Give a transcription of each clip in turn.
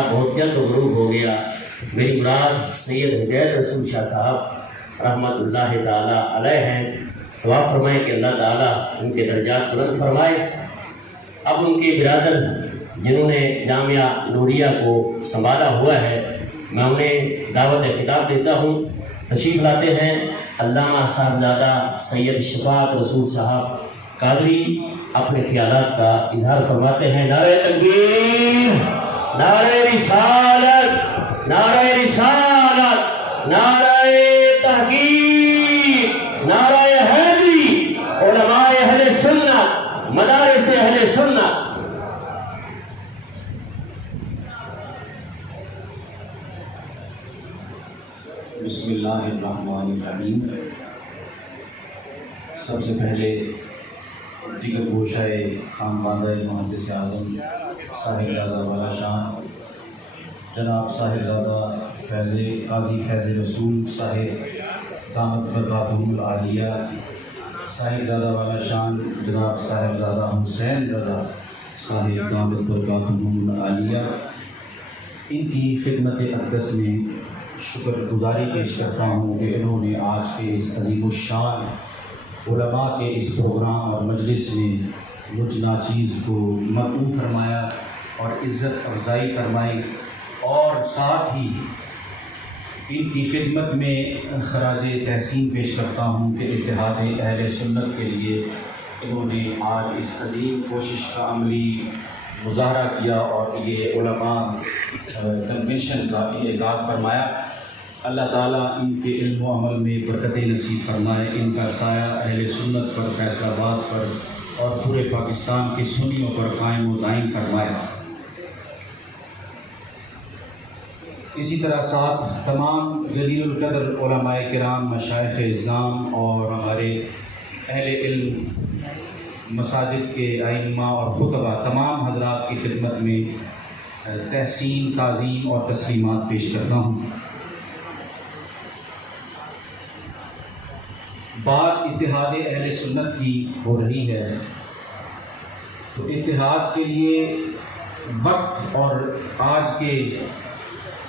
آفتاب بہت جلد غروب ہو گیا۔ میری مراد سید ہدایت رسول شاہ صاحب رحمۃ اللہ تعالیٰ علیہ ہیں۔ دعا فرمائیں کہ اللہ تعالیٰ ان کے درجات بلند فرمائے۔ اب ان کے برادر جنہوں نے جامعہ نوریہ کو سنبھالا ہوا ہے، میں انہیں دعوت خطاب دیتا ہوں۔ تشریف لاتے ہیں علامہ صاحبزادہ سید شفاعت رسول صاحب قادری، اپنے خیالات کا اظہار فرماتے ہیں۔ نعرہ تکبیر، نعرہ رسالت، نعرہ رسالت، نعرہ تحقیق، نعرہ حیدری، علماء اہل سنت، مدارس اہل سنت۔ بسم اللہ الرحمن الرحیم۔ سب سے پہلے جگر گوشہ خانقاہ محدث اعظم صاحبزادہ والا شان جناب صاحبزادہ قاضی فیض رسول صاحب دامت برکاتہم العالیہ، صاحبزادہ والا شان جناب صاحبزادہ حسین رضا صاحب دامت برکاتہم العالیہ، ان کی خدمت اقدس میں شکر گزاری پیش کرتا ہوں کہ انہوں نے آج کے اس عظیم الشان علماء کے اس پروگرام اور مجلس میں مجھ ناچیز کو مدعو فرمایا اور عزت افزائی فرمائی، اور ساتھ ہی ان کی خدمت میں خراج تحسین پیش کرتا ہوں کہ اتحاد اہل سنت کے لیے انہوں نے آج اس عظیم کوشش کا عملی مظاہرہ کیا اور یہ علماء کنونشن کا انعقاد فرمایا۔ اللہ تعالیٰ ان کے علم و عمل میں برکت نصیب فرمائے، ان کا سایہ اہل سنت پر، فیصل آباد پر اور پورے پاکستان کے سنیوں پر قائم و دائم فرمائے۔ اسی طرح ساتھ تمام جلیل القدر علماء کرام، مشائخ اعظام اور ہمارے اہل علم، مساجد کے ائمہ اور خطبہ، تمام حضرات کی خدمت میں تحسین، تعظیم اور تسلیمات پیش کرتا ہوں۔ بات اتحاد اہل سنت کی ہو رہی ہے، تو اتحاد کے لیے وقت اور آج کے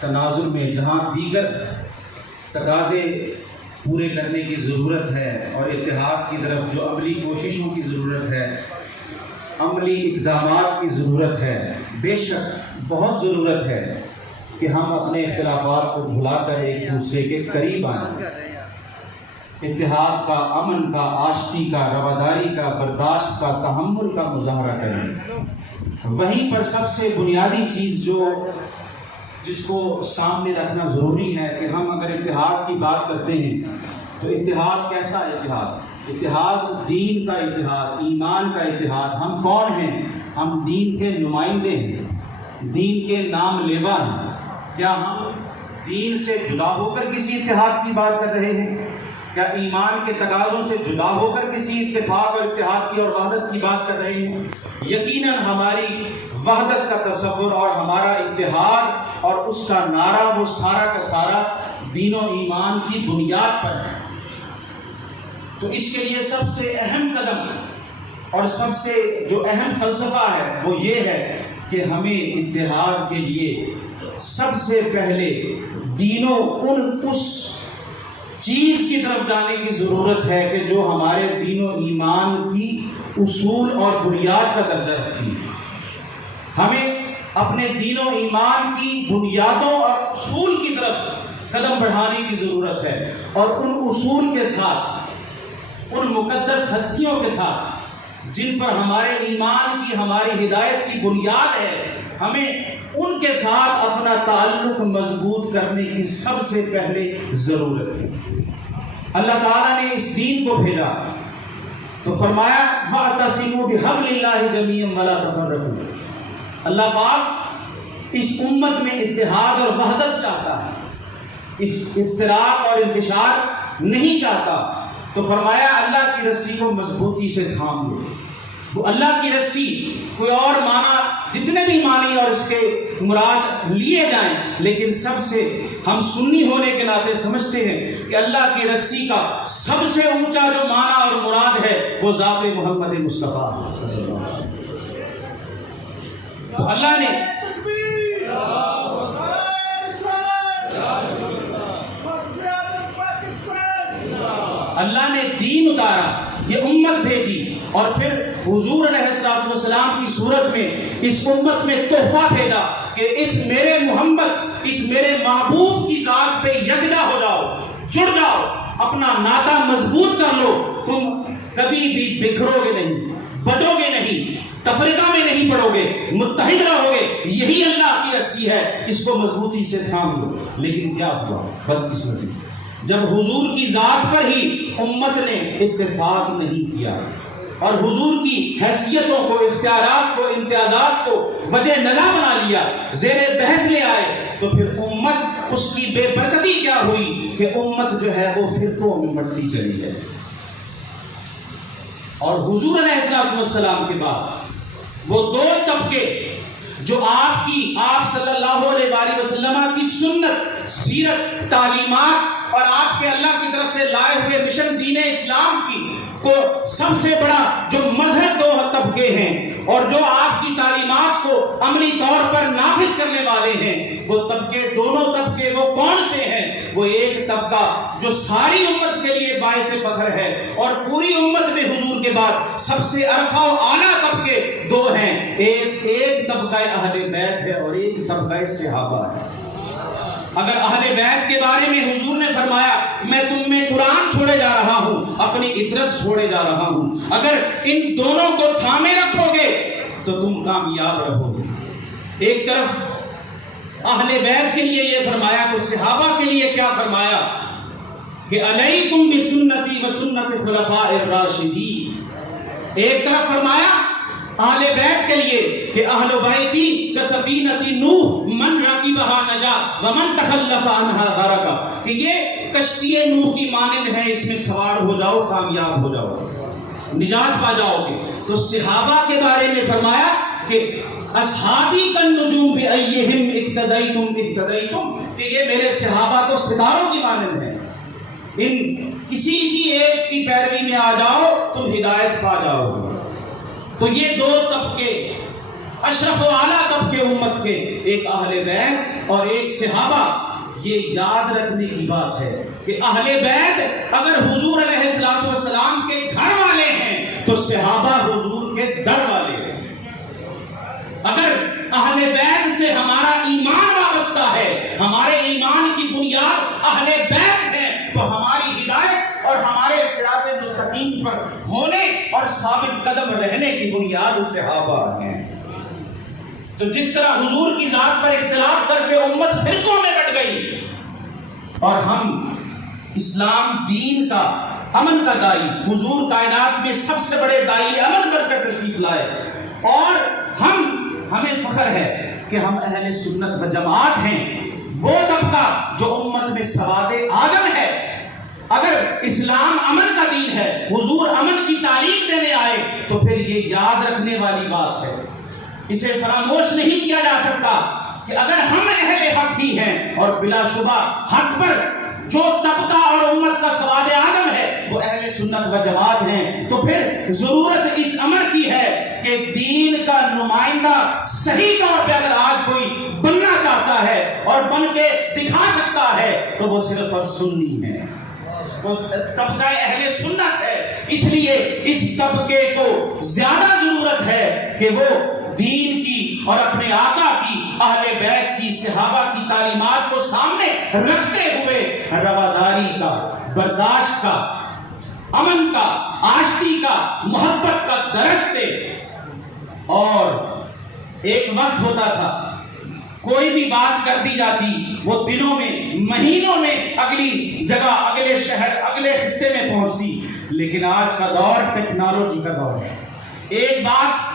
تناظر میں جہاں دیگر تقاضے پورے کرنے کی ضرورت ہے اور اتحاد کی طرف جو عملی کوششوں کی ضرورت ہے، عملی اقدامات کی ضرورت ہے، بے شک بہت ضرورت ہے کہ ہم اپنے اختلافات کو بھلا کر ایک دوسرے کے قریب آئیں، اتحاد کا، امن کا، آشتی کا، رواداری کا، برداشت کا، تحمل کا مظاہرہ کریں۔ وہیں پر سب سے بنیادی چیز جس کو سامنے رکھنا ضروری ہے کہ ہم اگر اتحاد کی بات کرتے ہیں تو اتحاد کیسا اتحاد؟ اتحاد دین کا اتحاد، ایمان کا اتحاد۔ ہم کون ہیں؟ ہم دین کے نمائندے ہیں، دین کے نام لیوا ہیں۔ کیا ہم دین سے جدا ہو کر کسی اتحاد کی بات کر رہے ہیں؟ کیا ایمان کے تقاضوں سے جدا ہو کر کسی اتفاق اور اتحاد کی اور وحدت کی بات کر رہے ہیں؟ یقیناً ہماری وحدت کا تصور اور ہمارا اتحاد اور اس کا نعرہ وہ سارا کا سارا دین و ایمان کی بنیاد پر ہے۔ تو اس کے لیے سب سے اہم قدم اور سب سے جو اہم فلسفہ ہے وہ یہ ہے کہ ہمیں اتحاد کے لیے سب سے پہلے اس چیز کی طرف جانے کی ضرورت ہے کہ جو ہمارے دین و ایمان کی اصول اور بنیاد کا درجہ رکھتی ہے۔ ہمیں اپنے دین و ایمان کی بنیادوں اور اصول کی طرف قدم بڑھانے کی ضرورت ہے، اور ان اصول کے ساتھ، ان مقدس ہستیوں کے ساتھ جن پر ہمارے ایمان کی، ہماری ہدایت کی بنیاد ہے، ہمیں ان کے ساتھ اپنا تعلق مضبوط کرنے کی سب سے پہلے ضرورت ہے۔ اللہ تعالیٰ نے اس دین کو بھیجا تو فرمایا وَاعْتَصِمُوا بِحَبْلِ اللَّهِ جَمِيعًا وَلَا تَفَرَّقُوا۔ اللہ پاک اس امت میں اتحاد اور وحدت چاہتا ہے، افتراق اور انتشار نہیں چاہتا، تو فرمایا اللہ کی رسی کو مضبوطی سے تھام لو۔ وہ اللہ کی رسی، کوئی اور معنی، جتنے بھی معنی اور اس کے مراد لیے جائیں، لیکن سب سے ہم سنی ہونے کے ناطے سمجھتے ہیں کہ اللہ کی رسی کا سب سے اونچا جو معنی اور مراد ہے وہ ذات محمد مصطفیٰ۔ تو اللہ نے اتارا، یہ امت بھیجی، اور پھر حضور علیہ الصلوۃ والسلام کی صورت میں اس امت میں تحفہ بھیجا کہ اس میرے محمد، اس میرے محبوب کی ذات پہ یکجا ہو جاؤ، جڑ جاؤ، اپنا ناطہ مضبوط کر لو، تم کبھی بھی بکھرو گے نہیں، بٹو گے نہیں، تفرقہ میں نہیں پڑو گے، متحد رہو گے، یہی اللہ کی رسی ہے، اس کو مضبوطی سے تھام لو۔ لیکن کیا ہوا؟ بدقسمتی، جب حضور کی ذات پر ہی امت نے اتفاق نہیں کیا اور حضور کی حیثیتوں کو، اختیارات کو، امتیازات کو وجہ نظر بنا لیا، زیر بحث لے آئے، تو پھر امت، اس کی بے برکتی کیا ہوئی کہ امت جو ہے وہ فرقوں میں بٹتی چلی ہے۔ اور حضور علیہ السلام کے بعد وہ دو طبقے جو آپ صلی اللہ علیہ وآلہ وسلم کی سنت، سیرت، تعلیمات اور آپ کے اللہ کی طرف سے لائے ہوئے مشن دین اسلام کی کو سب سے بڑا جو مظہر دو طبقے ہیں اور جو آپ کی تعلیمات کو عملی طور پر نافذ کرنے والے ہیں، وہ طبقے، دونوں طبقے وہ کون سے ہیں؟ وہ ایک طبقہ جو ساری امت کے لیے باعث فخر ہے اور پوری امت میں حضور کے بعد سب سے ارفع و اعلیٰ طبقے دو ہیں، ایک طبقہ اہل بیت ہے اور ایک طبقہ صحابہ ہے۔ اگر اہل بیت کے بارے میں حضور نے فرمایا میں تم میں قرآن چھوڑے جا رہا ہوں، اپنی عطرت چھوڑے جا رہا ہوں، اگر ان دونوں کو تھامے رکھو گے تو تم کامیاب رہو گے۔ ایک طرف اہل بیت کے لیے یہ فرمایا تو صحابہ کے لیے کیا فرمایا کہ علیکم بسنتی و سنت خلفاء الراشدین۔ ایک طرف فرمایا اہل بیت کے لیے کہ اہل بیتی کسفینۃ نوح من رکبھا نجا ومن تخلف عنہا غرق، کہ یہ کشتی نوح کی مانند ہے، اس میں سوار ہو جاؤ، کامیاب ہو جاؤ، نجات پا جاؤ گے۔ تو صحابہ کے بارے میں فرمایا کہ اصحابی کالنجوم بأیہم اقتدیتم اقتدیتم، کہ یہ میرے صحابہ تو ستاروں کی مانند ہیں، ان کسی بھی ایک کی پیروی میں آ جاؤ تم ہدایت پا جاؤ گے۔ تو یہ دو طبقے، اشرف و اعلیٰ طبقے امت کے، ایک اہل بیت اور ایک صحابہ، یہ یاد رکھنے کی بات ہے کہ اہل بیت اگر حضور علیہ السلام کے گھر والے ہیں تو صحابہ حضور کے در والے ہیں۔ اگر اہل بیت سے ہمارا ایمان وابستہ ہے، ہمارے ایمان کی بنیاد اہل بیت ہے، تو ہماری ہدایت اور ہمارے صراط مستقیم پر ہونے اور ثابت قدم رہنے کی بنیاد صحابہ ہیں۔ تو جس طرح حضور کی ذات پر اختلاف کر کے امت فرقوں میں بٹ گئی اور ہم اسلام دین کا، امن کا دائی، حضور کائنات میں سب سے بڑے دائی امن بن کر تشریف لائے، اور ہمیں فخر ہے کہ ہم اہل سنت و جماعت ہیں، وہ طبقہ جو امت میں سواد اعظم ہے۔ اگر اسلام امن کا دین ہے، حضور امن کی تعلیم دینے آئے، تو پھر یہ یاد رکھنے والی بات ہے، اسے فراموش نہیں کیا جا سکتا کہ اگر ہم اہل حق ہی ہیں اور بلا شبہ حق پر جو طبقہ اور امت کا سواد اعظم ہے وہ اہل سنت و جماعت ہیں، تو پھر ضرورت اس امر کی ہے کہ دین کا نمائندہ صحیح طور پہ اگر آج کوئی بننا چاہتا ہے اور بن کے دکھا سکتا ہے تو وہ صرف اور سنی ہے، وہ طبقہ اہل سنت ہے۔ اس لیے اس طبقے کو زیادہ ضرورت ہے کہ وہ دین کی اور اپنے آقا کی، اہل بیت کی، صحابہ کی تعلیمات کو سامنے رکھتے ہوئے رواداری کا، برداشت کا، امن کا، آشتی کا، محبت کا درس دے۔ اور ایک وقت ہوتا تھا کوئی بھی بات کر دی جاتی وہ دنوں میں، مہینوں میں اگلی جگہ، اگلے شہر، اگلے خطے میں پہنچتی، لیکن آج کا دور ٹیکنالوجی کا دور ہے۔ ایک بات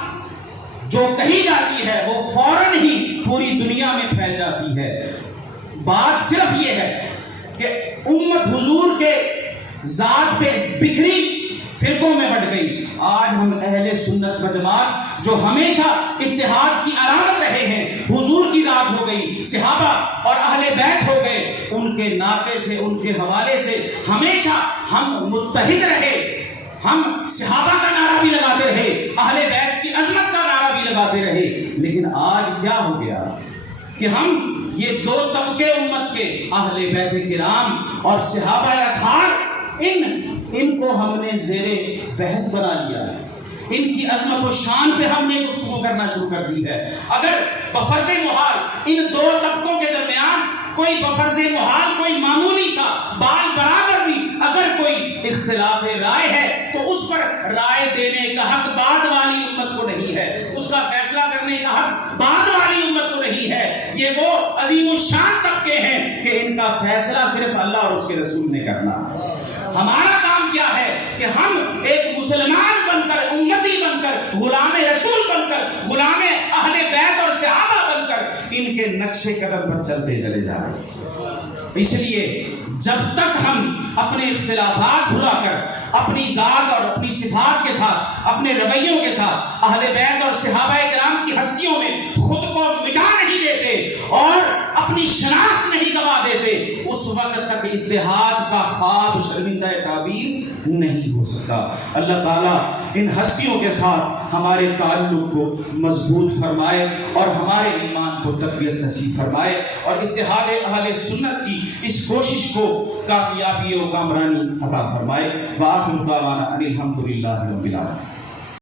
جو کہی جاتی ہے وہ فوراً ہی پوری دنیا میں پھیل جاتی ہے۔ بات صرف یہ ہے کہ امت حضور کے ذات پہ بکھری فرقوں میں بٹ گئی۔ آج ہم اہل سنت و جماعت جو ہمیشہ اتحاد کی علامت رہے ہیں، حضور کی ذات ہو گئی، صحابہ اور اہل بیت ہو گئے، ان کے ناطے سے، ان کے حوالے سے ہمیشہ ہم متحد رہے۔ ہم صحابہ کا نعرہ بھی لگاتے رہے، اہل بیت کی عظمت کا نعرہ بھی لگاتے رہے، لیکن آج کیا ہو گیا کہ ہم یہ دو طبقے امت کے، اہل بیت کرام اور صحابہ اطہار، ان ان کو ہم نے زیر بحث بنا لیا ہے، ان کی عظمت و شان پہ ہم نے گفتگو کرنا شروع کر دی ہے۔ اگر بفرض محال ان دو طبقوں کے درمیان کوئی بفرض محال کوئی معمولی سا بال برابر بھی اگر کوئی اختلاف رائے ہے تو اس پر رائے دینے کا حق بعد والی امت کو نہیں ہے، اس کا فیصلہ کرنے کا حق بعد والی امت کو نہیں ہے۔ یہ وہ عظیم الشان طبقے ہیں کہ ان کا فیصلہ صرف اللہ اور اس کے رسول نے کرنا۔ ہمارا کام کیا ہے کہ ہم ایک مسلمان بن کر، امتی بن کر، غلام رسول بن کر، غلام اہل بیت اور صحابہ بن کر ان کے نقش قدم پر چلتے چلے جا رہے ہیں۔ اس لیے جب تک ہم اپنے اختلافات بھلا کر اپنی ذات اور اپنی صفات کے ساتھ، اپنے رویوں کے ساتھ اہل بیت اور صحابہ کرام کی ہستیوں میں خود کو مٹا نہیں دیتے اور اپنی شناخت نہیں گوا دیتے، اس وقت تک اتحاد کا خواب شرمندہ تعبیر نہیں ہو سکتا۔ اللہ تعالیٰ ان ہستیوں کے ساتھ ہمارے تعلق کو مضبوط فرمائے اور ہمارے ایمان کو تقویت نصیب فرمائے اور اتحاد اہل سنت کی اس کوشش کو کامیابی و کامرانی عطا فرمائے۔ وآخر دعوانا ان الحمد للہ رب العالمین۔